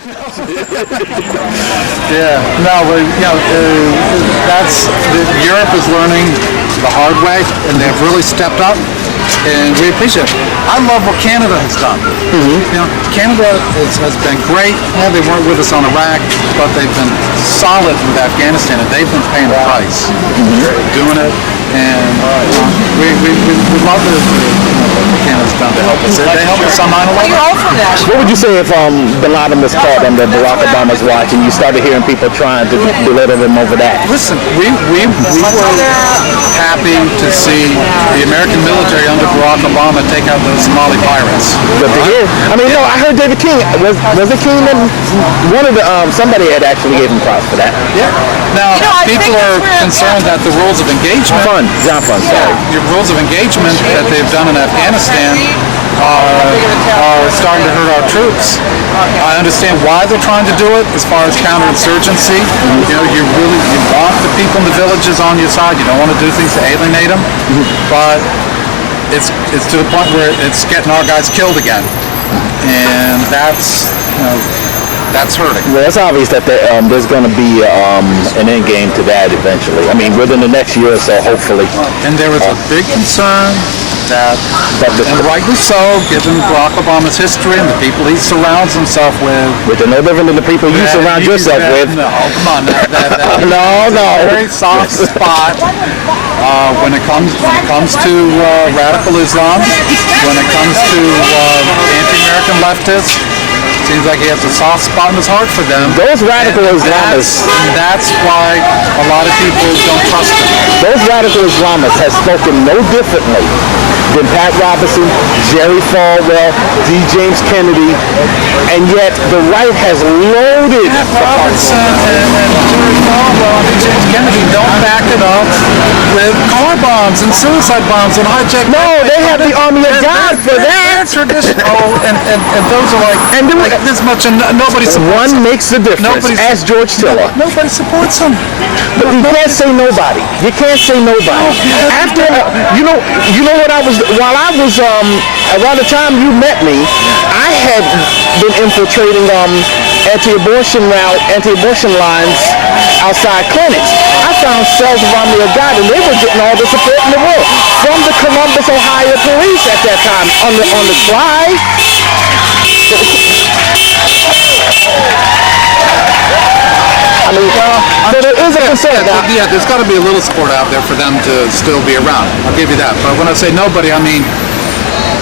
Yeah, no, but Europe is learning the hard way, and they've really stepped up, and we appreciate it. I love what Canada has done. Canada has been great. Yeah, they weren't with us on Iraq, but they've been solid with Afghanistan, and they've been paying the price, doing it, and we love what Canada's done to help us. They helped us on 9/11. What would you say if Bin Laden was caught under Barack Obama's watch and you started hearing people trying to belittle him over that? Listen, we were happy to see the American military under Barack Obama take out those Somali pirates. Good to hear. I mean, I heard David King. Was it King that one of the somebody had actually gave him props for that? Yeah. Now people are concerned that the rules of engagement, your rules of engagement that they've done in Afghanistan are starting to hurt our troops. I understand why they're trying to do it as far as counterinsurgency. You want the people in the villages on your side. You don't want to do things to alienate them, but it's to the point where it's getting our guys killed again, and that's hurting. Well, it's obvious that there's going to be an end game to that eventually. I mean, within the next year or so, hopefully. And there was a big concern that, and rightly so, given Barack Obama's history and the people he surrounds himself with. Which are no different than the people you surround yourself with. No, come on. No. Very soft spot when it comes to radical Islam, when it comes to anti-American leftists. Seems like he has a soft spot in his heart for them. Those radical Islamists. That's why a lot of people don't trust him. Those radical Islamists have spoken no differently than Pat Robertson, Jerry Falwell, D. James Kennedy, and yet the right has loaded. Pat Robertson and Jerry Falwell and D. James Kennedy don't back it up with car bombs and suicide bombs and hijack. No, they have the army of God for that. Traditional, and those are like this much, and nobody supports One makes the difference. Ask George Tiller. Nobody supports him. But you can't say nobody. You can't say nobody. After you know what I was while I was around the time you met me, I had been infiltrating anti-abortion lines outside clinics. I found cells of Army of God, and they were getting all the support in the world from the Columbus, Ohio police at that time on the slide. I mean, so there is a concern. Yeah, there's got to be a little support out there for them to still be around. I'll give you that. But when I say nobody, I mean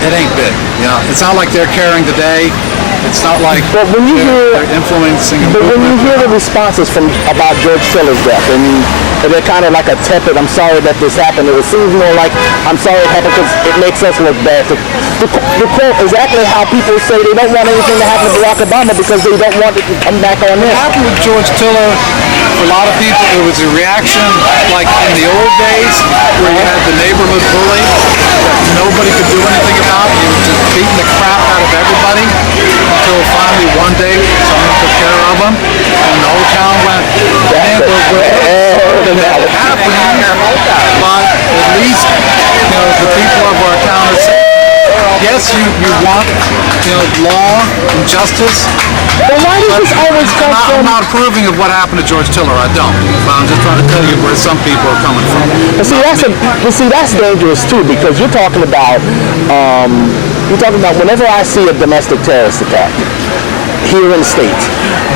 it ain't big. It's not like they're carrying the day. It's not like they're influencing. But when you hear the responses about George Tiller's death, and they're kind of like a tepid, I'm sorry that this happened. It seems more like, I'm sorry it happened because it makes us look bad. The quote exactly how people say they don't want anything to happen to Barack Obama because they don't want it to come back on them. What happened with George Tiller, for a lot of people, it was a reaction like in the old days where you had the neighborhood bully that nobody could do anything about. He was just beating the crap out of everybody until finally one day someone took care of him and the whole town went, man, that happened. But at least, the people of our town are saying, yes, you want, law and justice. But why does this always come from? I'm not approving of what happened to George Tiller. I don't. But I'm just trying to tell you where some people are coming from. But that's dangerous too, because you're talking about whenever I see a domestic terrorist attack here in the States,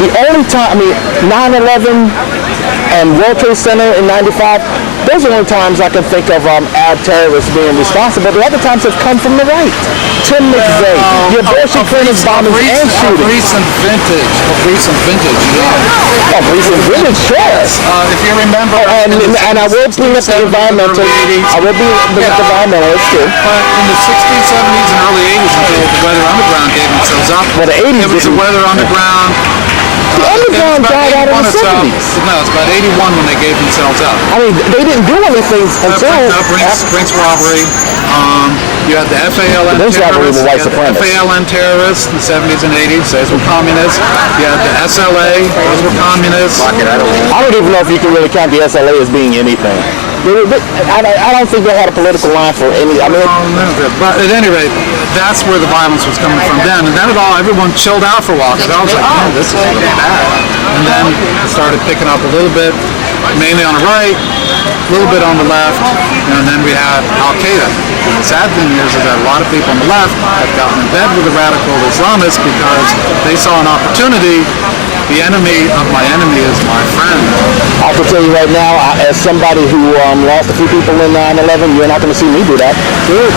the only time, 9/11 and World Trade Center in '95. Those are the only times I can think of Arab terrorists being responsible. The other times have come from the right. Tim McVeigh, the abortion clinics, bombings, and shootings. Of recent vintage. Recent vintage, sure. If you remember. And I will bring up the environmental. I will bring up the environmentalists too. But in the 60s, 70s, and early 80s, until the Weather Underground gave themselves up. Well, the 80s. It was the Weather Underground. The Underground died out in the 70s. No, it's about 81 when they gave themselves up. I mean, they didn't do anything until... Brinks robbery. You had the FALN terrorists in the 70s and 80s. Those were communists. You had the SLA. Those were communists. I don't even know if you can really count the SLA as being anything. I don't think they had a political line for any. I mean, but at any rate, that's where the violence was coming from then. And then everyone chilled out for a while because I was like, oh, this is really bad. And then it started picking up a little bit, mainly on the right, a little bit on the left, and then we had Al Qaeda. And the sad thing is that a lot of people on the left have gotten in bed with the radical Islamists because they saw an opportunity. The enemy of my enemy is my friend. I can tell you right now, as somebody who lost a few people in 9/11, you're not going to see me do that.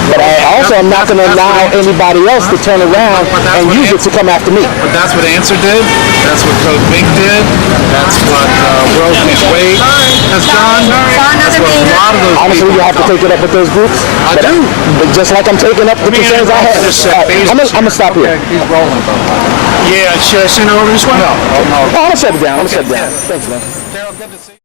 But I also am not going to allow anybody else to turn around and use it to come after me. But that's what Answer did. That's what Code Pink did. That's what World Can't Wait has done. That's what a lot of those Honestly, you have to take it up with those groups. I do. But just like I'm taking up the concerns I have. I'm going to stop here. He's rolling, bro. Yeah, should I send over this one? No. I'm going to shut it down. Thanks, man. Carol, good to see you.